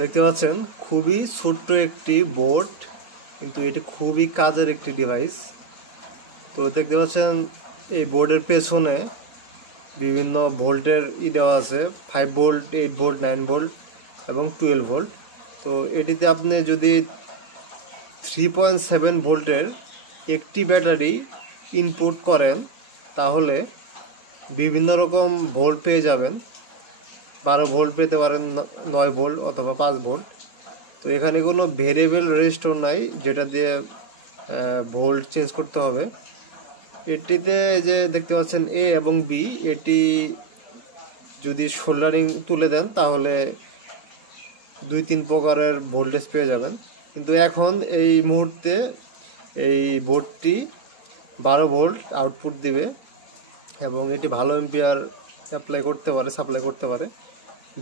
দেখতে পাচ্ছেন খুবই ছোট্ট একটি বোর্ড, কিন্তু এটি খুবই কাজের একটি ডিভাইস। তো দেখতে পাচ্ছেন এই বোর্ডের পেছনে বিভিন্ন ভোল্টের দেওয়া আছে, 5 ভোল্ট, 8 ভোল্ট, 9 ভোল্ট এবং 12 ভোল্ট। তো এটিতে আপনি যদি 3.7 ভোল্টের একটি ব্যাটারি ইনপুট করেন তাহলে বিভিন্ন রকম ভোল্ট পেয়ে যাবেন। 12 ভোল্ট পেতে পারেন, 9 ভোল্ট অথবা 5 ভোল্ট। তো এখানে কোনো ভেরিয়েবল রেজিস্টর নাই যেটা দিয়ে ভোল্ট চেঞ্জ করতে হবে। এটিতে যে দেখতে পাচ্ছেন এ এবং বি, এটি যদি সোল্ডারিং তুলে দেন তাহলে 2-3 প্রকারের ভোল্টেজ পেয়ে যাবেন। কিন্তু এখন এই মুহূর্তে এই বোর্ডটি 12 ভোল্ট আউটপুট দিবে এবং এটি ভালো এম্পিয়ার সাপ্লাই করতে পারে।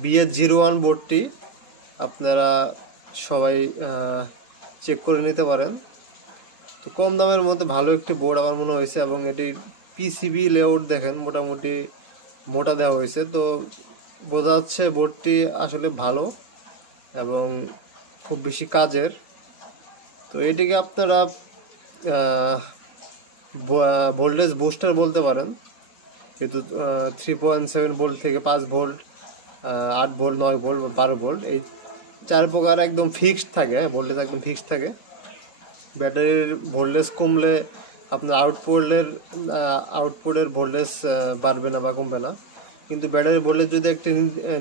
BH01 বোর্ডটি আপনারা সবাই চেক করে নিতে পারেন। তো কম দামের মধ্যে ভালো একটি বোর্ড আমার মনে হয়েছে, এবং এটির পিসিবি লেআউট দেখেন মোটামুটি মোটা দেওয়া হয়েছে। তো বোঝা যাচ্ছে বোর্ডটি আসলে ভালো এবং খুব বেশি কাজের। তো এটিকে আপনারা ভোল্টেজ বুস্টার বলতে পারেন, কিন্তু 3.7 ভোল্ট থেকে 5 ভোল্ট, 8 ভোল্ট, 9 ভোল্ট, 12 ভোল্ট, এই 4 প্রকার একদম ফিক্সড থাকে, ভোল্টেজ একদম ফিক্সড থাকে। ব্যাটারির ভোল্টেজ কমলে আপনার আউটপুটের ভোল্টেজ বাড়বে না বা কমবে না, কিন্তু ব্যাটারির ভোল্টেজ যদি একটি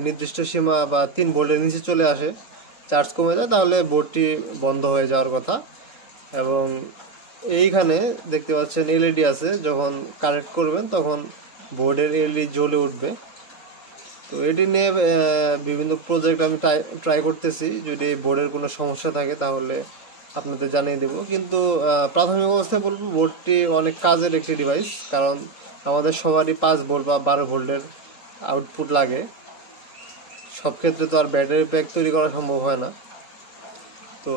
নির্দিষ্ট সীমা বা 3 ভোল্টের নিচে চলে আসে, চার্জ কমে যায়, তাহলে বোর্ডটি বন্ধ হয়ে যাওয়ার কথা। এবং এইখানে দেখতে পাচ্ছেন এলইডি আছে, যখন কানেক্ট করবেন তখন বোর্ডের এলইডি জ্বলে উঠবে। তো এটি নিয়ে বিভিন্ন প্রজেক্ট আমি ট্রাই করতেছি, যদি বোর্ডের কোনো সমস্যা থাকে তাহলে আপনাদের জানিয়ে দেব। কিন্তু প্রাথমিক অবস্থায় বলবো বোর্ডটি অনেক কাজের একটি ডিভাইস, কারণ আমাদের সবারই 5 ভোল্ট বা 12 ভোল্টের আউটপুট লাগে। সব ক্ষেত্রে তো আর ব্যাটারি প্যাক তৈরি করা সম্ভব হয় না। তো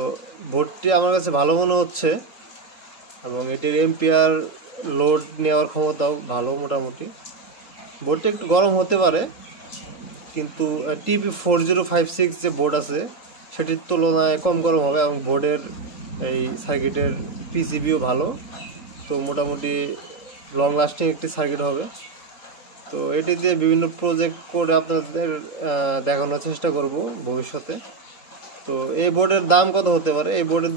বোর্ডটি আমার কাছে ভালো মনে হচ্ছে, এবং এটির এম্পিয়ার লোড নেওয়ার ক্ষমতাও ভালো মোটামুটি। বোর্ডটি একটু গরম হতে পারে, কিন্তু TP4056 যে বোর্ড আছে সেটির তুলনায় কম গরম হবে, এবং বোর্ডের এই সার্কিটের পিসিবিও ভালো। তো মোটামুটি লং লাস্টিং একটি সার্কিট হবে। তো এটি দিয়ে বিভিন্ন প্রজেক্ট করে আপনাদের দেখানোর চেষ্টা করব ভবিষ্যতে। তো এই বোর্ডের দাম কত হতে পারে? এই বোর্ডের দাম